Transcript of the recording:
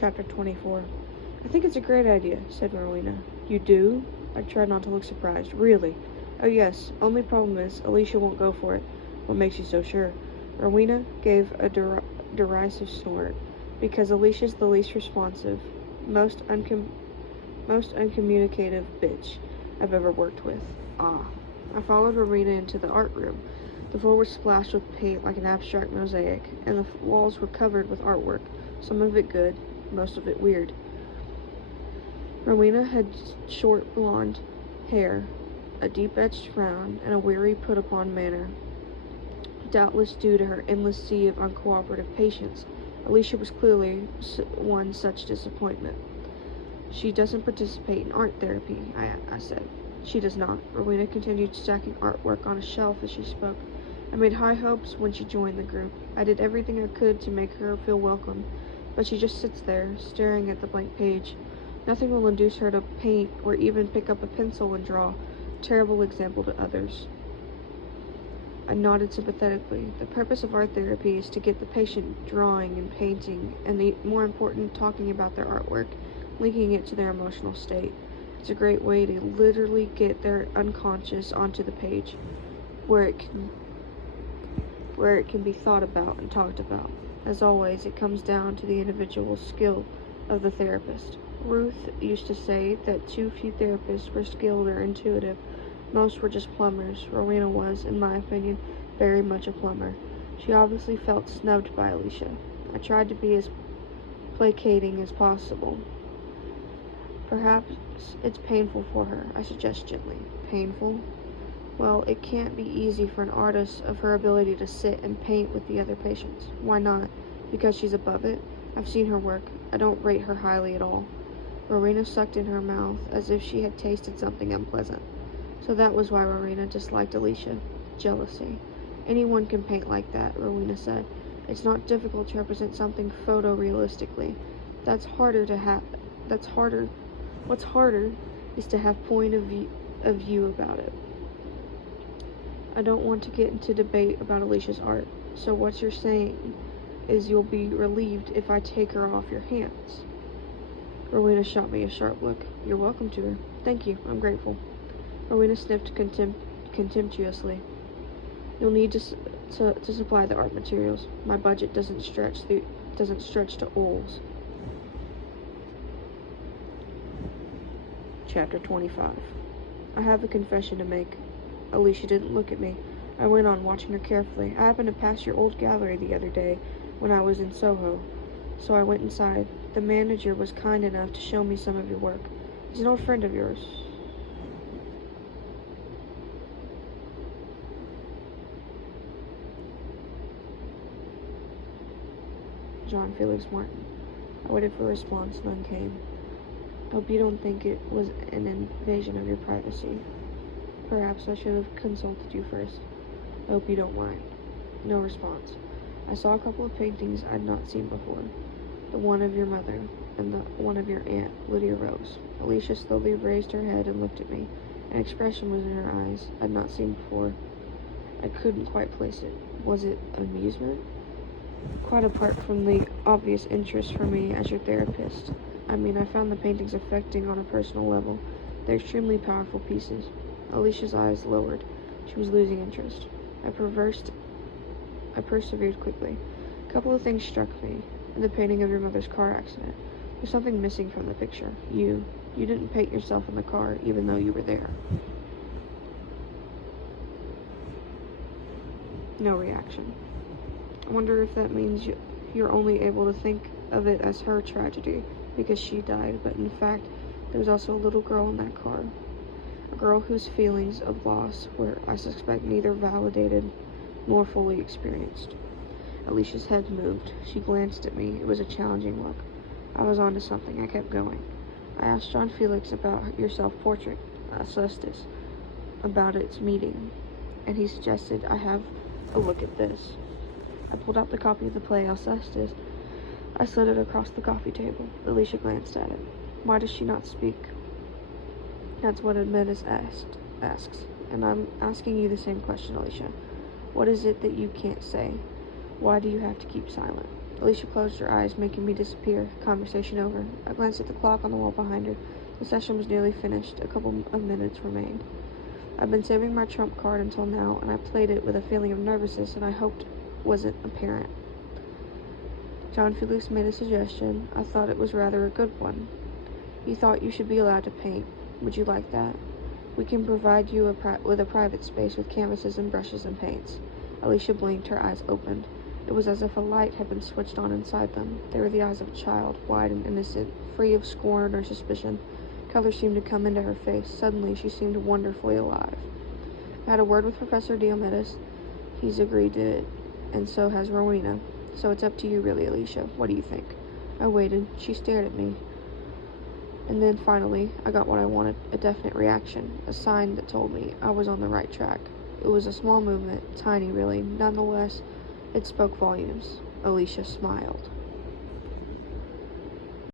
Chapter 24. I think it's a great idea, said Rowena. You do? I tried not to look surprised. Really? Oh yes, only problem is, Alicia won't go for it. What makes you so sure? Rowena gave a derisive snort. Because Alicia's the least responsive, most uncommunicative bitch I've ever worked with. Ah. I followed Rowena into the art room. The floor was splashed with paint like an abstract mosaic, and the walls were covered with artwork, some of it good, most of it weird. Rowena had short blonde hair, a deep-etched frown, and a weary, put-upon manner, doubtless due to her endless sea of uncooperative patients. Alicia was clearly one such disappointment. She doesn't participate in art therapy, I said. She does not. Rowena continued stacking artwork on a shelf as she spoke. I made high hopes when she joined the group. I did everything I could to make her feel welcome, but she just sits there, staring at the blank page. Nothing will induce her to paint or even pick up a pencil and draw. Terrible example to others. I nodded sympathetically. The purpose of art therapy is to get the patient drawing and painting, and the more important, talking about their artwork, linking it to their emotional state. It's a great way to literally get their unconscious onto the page, where it can be thought about and talked about. As always, it comes down to the individual skill of the therapist. Ruth used to say that too few therapists were skilled or intuitive. Most were just plumbers. Rowena was, in my opinion, very much a plumber. She obviously felt snubbed by Alicia. I tried to be as placating as possible. Perhaps it's painful for her, I suggest gently. Painful? Well, it can't be easy for an artist of her ability to sit and paint with the other patients. Why not? Because she's above it? I've seen her work. I don't rate her highly at all. Rowena sucked in her mouth as if she had tasted something unpleasant. So that was why Rowena disliked Alicia. Jealousy. Anyone can paint like that, Rowena said. It's not difficult to represent something photorealistically. What's harder is to have point of view about it. I don't want to get into debate about Alicia's art, so what you're saying is you'll be relieved if I take her off your hands. Rowena shot me a sharp look. You're welcome to her. Thank you, I'm grateful. Rowena sniffed contemptuously. You'll need to supply the art materials. My budget doesn't stretch to oils. Chapter 25. I have a confession to make. Alicia didn't look at me. I went on, watching her carefully. I happened to pass your old gallery the other day when I was in Soho, so I went inside. The manager was kind enough to show me some of your work. He's an old friend of yours. John Felix Martin. I waited for a response. None came. I hope you don't think it was an invasion of your privacy. Perhaps I should have consulted you first. I hope you don't mind. No response. I saw a couple of paintings I'd not seen before. The one of your mother, and the one of your aunt, Lydia Rose. Alicia slowly raised her head and looked at me. An expression was in her eyes I'd not seen before. I couldn't quite place it. Was it amusement? Quite apart from the obvious interest for me as your therapist. I found the paintings affecting on a personal level. They're extremely powerful pieces. Alicia's eyes lowered. She was losing interest. I persevered quickly. A couple of things struck me. In the painting of your mother's car accident, there's something missing from the picture. You didn't paint yourself in the car, even though you were there. No reaction. I wonder if that means you're only able to think of it as her tragedy, because she died, but in fact, there was also a little girl in that car. A girl whose feelings of loss were, I suspect, neither validated nor fully experienced. Alicia's head moved. She glanced at me. It was a challenging look. I was onto something. I kept going. I asked John Felix about your self-portrait, Alcestis, about its meeting, and he suggested I have a look at this. I pulled out the copy of the play Alcestis. I slid it across the coffee table. Alicia glanced at it. Why does she not speak? That's what Admetus asks. And I'm asking you the same question, Alicia. What is it that you can't say? Why do you have to keep silent? Alicia closed her eyes, making me disappear. Conversation over. I glanced at the clock on the wall behind her. The session was nearly finished. A couple of minutes remained. I'd been saving my trump card until now, and I played it with a feeling of nervousness and I hoped wasn't apparent. John Felix made a suggestion. I thought it was rather a good one. He thought you should be allowed to paint. Would you like that? We can provide you with a private space with canvases and brushes and paints. Alicia blinked, her eyes opened. It was as if a light had been switched on inside them. They were the eyes of a child, wide and innocent, free of scorn or suspicion. Color seemed to come into her face. Suddenly, she seemed wonderfully alive. I had a word with Professor Diomedes. He's agreed to it, and so has Rowena. So it's up to you, really, Alicia. What do you think? I waited. She stared at me. And then, finally, I got what I wanted, a definite reaction, a sign that told me I was on the right track. It was a small movement, tiny really. Nonetheless, it spoke volumes. Alicia smiled.